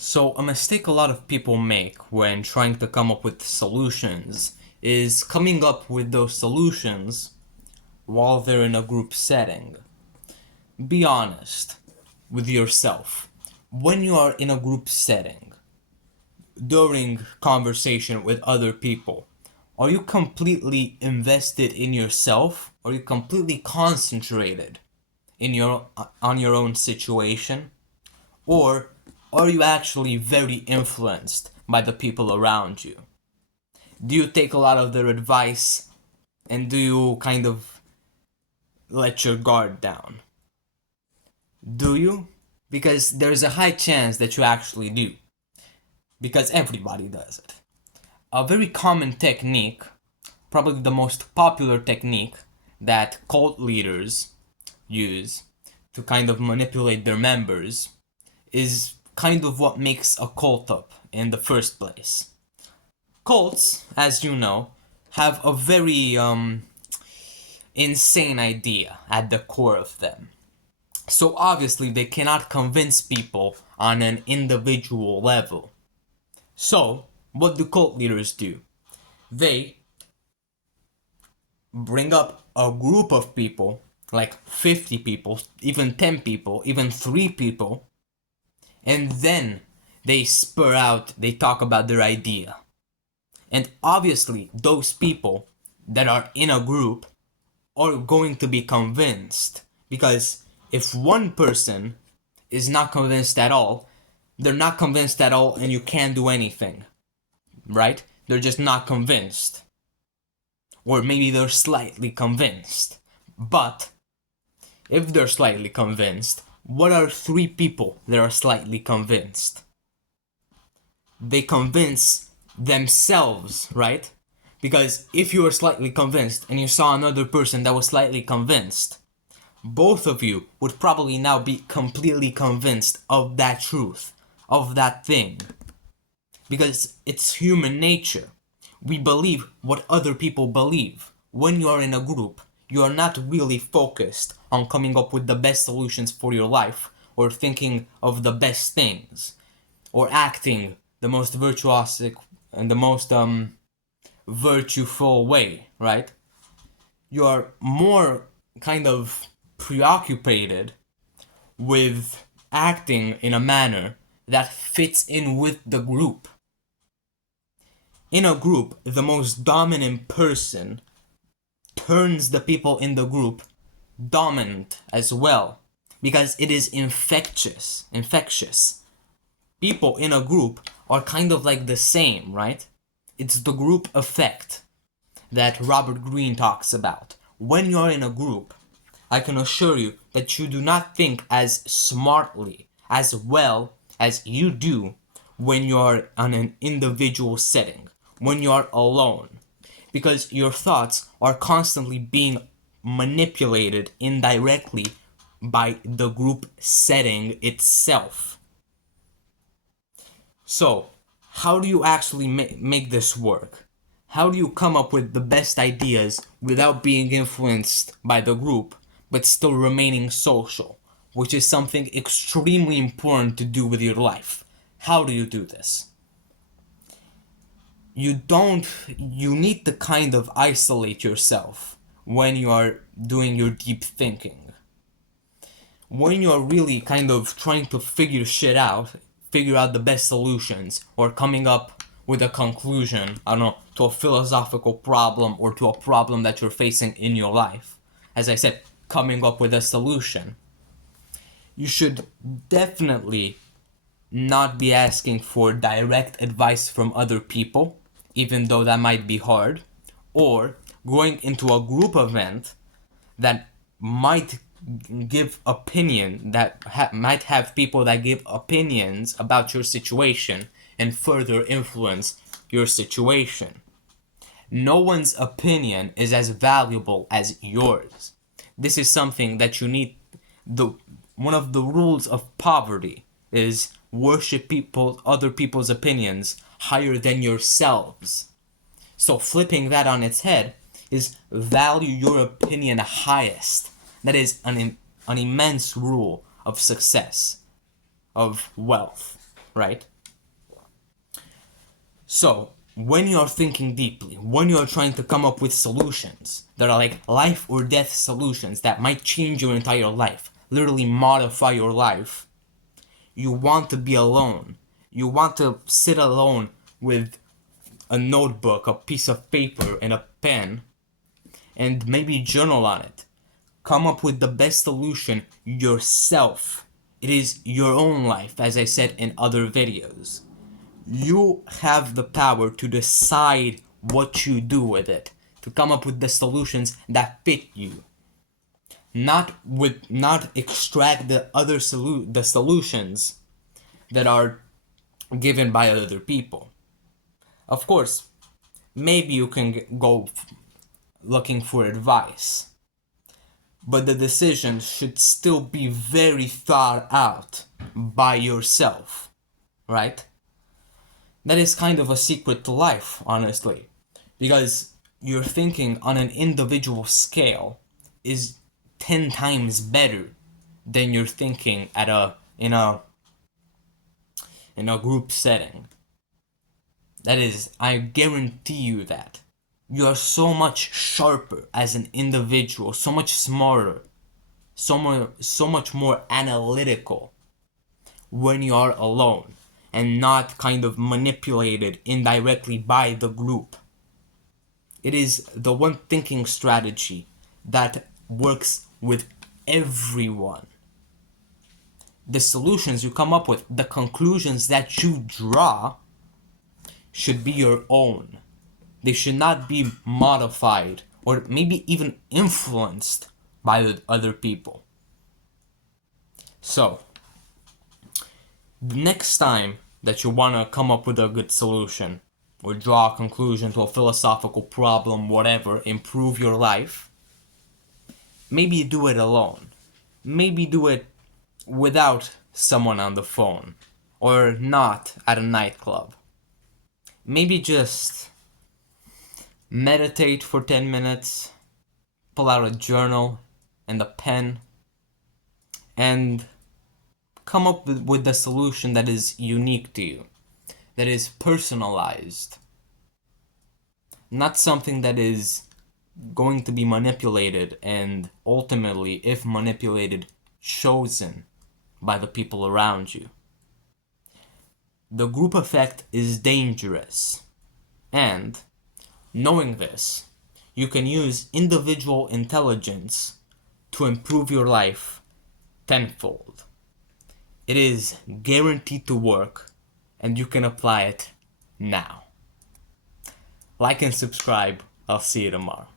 So, a mistake a lot of people make when trying to come up with solutions is coming up with those solutions while they're in a group setting. Be honest with yourself. When you are in a group setting, during conversation with other people, are you completely invested in yourself? Are you completely concentrated in on your own situation? Or are you actually very influenced by the people around you? Do you take a lot of their advice and do you kind of let your guard down? Do you? Because there's a high chance that you actually do. Because everybody does it. A very common technique, probably the most popular technique that cult leaders use to kind of manipulate their members is kind of what makes a cult up in the first place. Cults, as you know, have a very insane idea at the core of them. So obviously they cannot convince people on an individual level. So, what do cult leaders do? They bring up a group of people, like 50 people, even 10 people, even 3 people, and then they talk about their idea. And obviously, those people that are in a group are going to be convinced. Because if one person is not convinced at all, they're not convinced at all and you can't do anything. Right? They're just not convinced. Or maybe they're slightly convinced. But if they're slightly convinced, what are 3 people that are slightly convinced? They convince themselves, right? Because if you were slightly convinced and you saw another person that was slightly convinced, both of you would probably now be completely convinced of that truth, of that thing. Because it's human nature. We believe what other people believe. When you are in a group, you are not really focused on coming up with the best solutions for your life, or thinking of the best things, or acting the most virtuosic and the most virtueful way, right? You are more kind of preoccupied with acting in a manner that fits in with the group. In a group, the most dominant person turns the people in the group dominant as well, because it is infectious. People in a group are kind of like the same, right? It's the group effect that Robert Greene talks about. When you're in a group, I can assure you that you do not think as smartly, as well as you do when you're on an individual setting, when you're alone. Because your thoughts are constantly being manipulated indirectly by the group setting itself. So, how do you actually make this work? How do you come up with the best ideas without being influenced by the group, but still remaining social, which is something extremely important to do with your life? How do you do this? You need to kind of isolate yourself when you are doing your deep thinking. When you're really kind of trying to figure out the best solutions, or coming up with a conclusion, I don't know, to a philosophical problem or to a problem that you're facing in your life. As I said, coming up with a solution. You should definitely not be asking for direct advice from other people, even though that might be hard, or going into a group event that might give opinion, that might have people that give opinions about your situation and further influence your situation. No one's opinion is as valuable as yours. This is something that you need. One of the rules of poverty is worship other people's opinions higher than yourselves. So flipping that on its head is value your opinion highest. That is an immense rule of success, of wealth, right? So, when you're thinking deeply, when you're trying to come up with solutions that are like life or death solutions that might change your entire life, literally modify your life, you want to be alone. You want to sit alone with a notebook, a piece of paper, and a pen, and maybe journal on it. Come up with the best solution yourself. It is your own life, as I said in other videos. You have the power to decide what you do with it, to come up with the solutions that fit you. Not extract the solutions that are given by other people. Of course, maybe you can go looking for advice, but the decision should still be very thought out by yourself, right? That is kind of a secret to life, honestly, because your thinking on an individual scale is 10 times better than your thinking at a in a group setting. That is, I guarantee you that. You are so much sharper as an individual, so much smarter, so much more analytical when you are alone and not kind of manipulated indirectly by the group. It is the one thinking strategy that works with everyone. The solutions you come up with, the conclusions that you draw, should be your own. They should not be modified or maybe even influenced by the other people. So, the next time that you want to come up with a good solution or draw a conclusion to a philosophical problem, whatever, improve your life, maybe do it alone. Maybe do it without someone on the phone or not at a nightclub. Maybe just meditate for 10 minutes, pull out a journal and a pen, and come up with the solution that is unique to you, that is personalized, not something that is going to be manipulated and ultimately, if manipulated, chosen by the people around you. The group effect is dangerous, and knowing this, you can use individual intelligence to improve your life tenfold. It is guaranteed to work, and you can apply it now. Like and subscribe. I'll see you tomorrow.